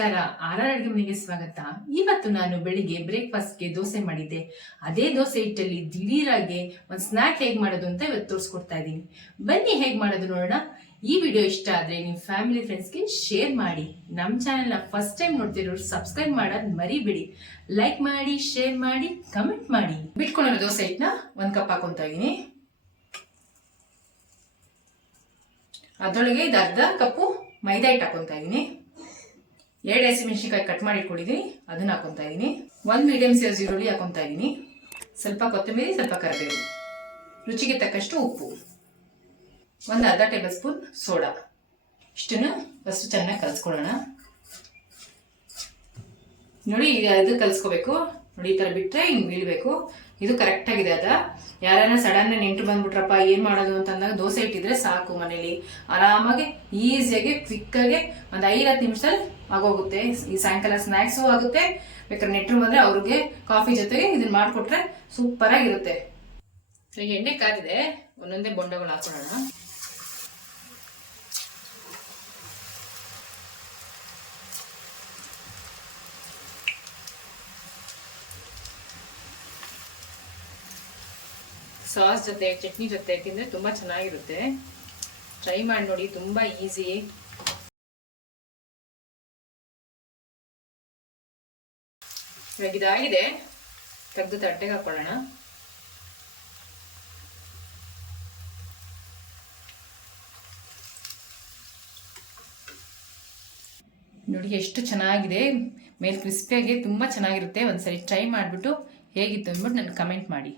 ನಮಸ್ಕಾರ, ಅಡುಗೆ ಮನೆಗೆ ಸ್ವಾಗತ. ಇವತ್ತು ನಾನು ಬೆಳಿಗ್ಗೆ ಬ್ರೇಕ್ಫಾಸ್ಟ್ಗೆ ದೋಸೆ ಮಾಡಿದ್ದೆ. ಅದೇ ದೋಸೆ ಹಿಟ್ಟಲ್ಲಿ ದಿಢೀರಾಗಿ ಒಂದು ಸ್ನಾಕ್ ಹೇಗೆ ಮಾಡೋದು ಅಂತ ಇವತ್ತು ತೋರಿಸ್ಕೊಡ್ತಾ ಇದ್ದೀನಿ. ಬನ್ನಿ ಹೇಗೆ ಮಾಡೋದು ನೋಡೋಣ. ಈ ವಿಡಿಯೋ ಇಷ್ಟ ಆದ್ರೆ ನಿಮ್ಮ ಫ್ಯಾಮಿಲಿ ಫ್ರೆಂಡ್ಸ್ಗೆ ಶೇರ್ ಮಾಡಿ. ನಮ್ಮ ಚಾನೆಲ್ನ ಫಸ್ಟ್ ಟೈಮ್ ನೋಡ್ತಿರೋರು ಸಬ್ಸ್ಕ್ರೈಬ್ ಮಾಡೋದು ಮರಿಬೇಡಿ. ಲೈಕ್ ಮಾಡಿ, ಶೇರ್ ಮಾಡಿ, ಕಮೆಂಟ್ ಮಾಡಿ. ಬಿಟ್ಕೊಂಡಿರೋ ದೋಸೆ ಹಿಟ್ಟನ್ನ 1 ಕಪ್ ಹಾಕೊಂತ ಇದ್ದೀನಿ. ಅದರೊಳಗೆ ಇದು ಅರ್ಧ ಕಪ್ಪು ಮೈದಾ ಹಿಟ್ಟು ಹಾಕೊಂತ ಇದ್ದೀನಿ. 2 ಹಸಿಮೆಣಸಿನಕಾಯಿ ಕಟ್ ಮಾಡಿ ಇಟ್ಕೊಂಡಿದ್ದೀನಿ, ಅದನ್ನ ಹಾಕೊಂತ ಇದ್ದೀನಿ. 1 ಮೀಡಿಯಂ ಸೈಜ್ ಈರುಳ್ಳಿ ಹಾಕೊಂತ ಇದ್ದೀನಿ. ಸ್ವಲ್ಪ ಕೊತ್ತಂಬರಿ, ಸ್ವಲ್ಪ ಕರಿಬೇವು, ರುಚಿಗೆ ತಕ್ಕಷ್ಟು ಉಪ್ಪು, 1 ಅರ್ಧ ಟೇಬಲ್ ಸ್ಪೂನ್ ಸೋಡಾ. ಇಷ್ಟನ್ನು ಫಸ್ಟ್ ಚೆನ್ನಾಗಿ ಕಲಿಸ್ಕೊಳ್ಳೋಣ. ನೋಡಿ, ಇದು ಕಲಿಸ್ಕೋಬೇಕು. ನೋಡಿ, ಈ ತರ ಬಿಟ್ರೆ ಹಿಂಗ್ ಬೀಳ್ಬೇಕು. ಇದು ಕರೆಕ್ಟ್ ಆಗಿದೆ. ಯಾರನ್ನ ಸಡನ್ ನೆಂಟು ಬಂದ್ಬಿಟ್ರಪ್ಪ ಏನ್ ಮಾಡೋದು ಅಂತ ಅಂದಾಗ ದೋಸೆ ಇಟ್ಟಿದ್ರೆ ಸಾಕು. ಮನೇಲಿ ಆರಾಮಾಗಿ ಈಸಿಯಾಗಿ ಕ್ವಿಕ್ ಆಗಿ ಒಂದು 5-10 ನಿಮಿಷದಲ್ಲಿ ಆಗೋಗುತ್ತೆ. ಈ ಸಾಯಂಕಾಲ ಸ್ನಾಕ್ಸು ಆಗುತ್ತೆ. ಬೇಕಾದ್ರೆ ನೆಂಟರು ಬಂದ್ರೆ ಅವ್ರಿಗೆ ಕಾಫಿ ಜೊತೆಗೆ ಇದನ್ನ ಮಾಡ್ಕೊಟ್ರೆ ಸೂಪರ್ ಆಗಿರುತ್ತೆ. ಈಗ ಎಣ್ಣೆ ಕಾದಿದೆ, ಒಂದೊಂದೇ ಬೊಂಡಗಳು ಹಾಕೊಳ್ಳೋಣ. ಸಾಸ್ ಜೊತೆ, ಚಟ್ನಿ ಜೊತೆ ತಿಂದ್ರೆ ತುಂಬಾ ಚೆನ್ನಾಗಿರುತ್ತೆ. ಟ್ರೈ ಮಾಡಿ ನೋಡಿ, ತುಂಬಾ ಈಸಿ. ಇವಾಗ ಇದಾಗಿದೆ, ತೆಗೆದು ತಟ್ಟೆಗೆ ಹಾಕೊಳ್ಳೋಣ. ನೋಡಿ ಎಷ್ಟು ಚೆನ್ನಾಗಿದೆ, ಮೇಲೆ ಕ್ರಿಸ್ಪಿಯಾಗಿ ತುಂಬಾ ಚೆನ್ನಾಗಿರುತ್ತೆ. ಒಂದ್ಸರಿ ಟ್ರೈ ಮಾಡಿಬಿಟ್ಟು ಹೇಗಿತ್ತು ಅಂದ್ಬಿಟ್ಟು ನನಗೆ ಕಮೆಂಟ್ ಮಾಡಿ.